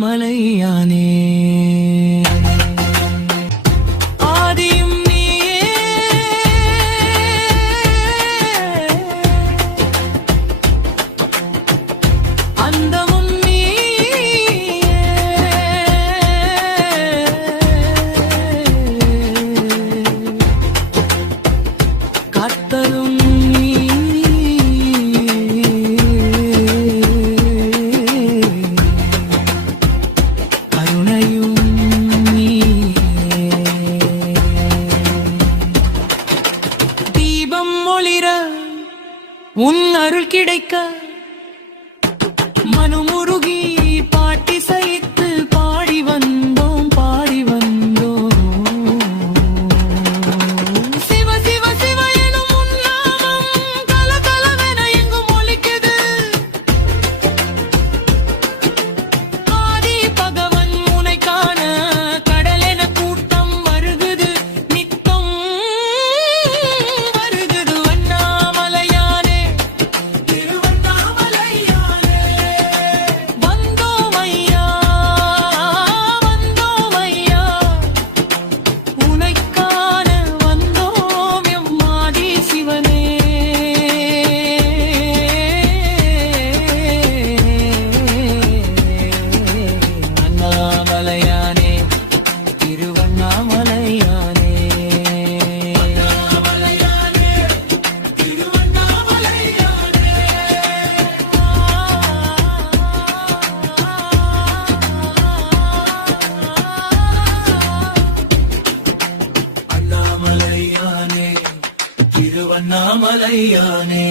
அண்ணாமலையானே ஆதியும் நீயே அந்தமும் நீயே காத்தலும் உன் அருள் கிடைக்க மனமுருகி பாட்டி சைத்து பாடி வந்தோம் பாடி வந்தோம் சிவ சிவ சிவ எனும் உன் நாமம் கல கலவென எங்கும் ஒலிக்குது ஆதி பகவன் உனை காண கடலென கூட்டம் வருகுது நித்தம் வருகுது அண்ணாமலையானே வந்தோம் ஐயா உனை காண வந்தோம் எம்மாதி சிவனே அண்ணாமலையானே திருவண்ணாமலையானே அண்ணாமலையானே திருவண்ணாமலையானே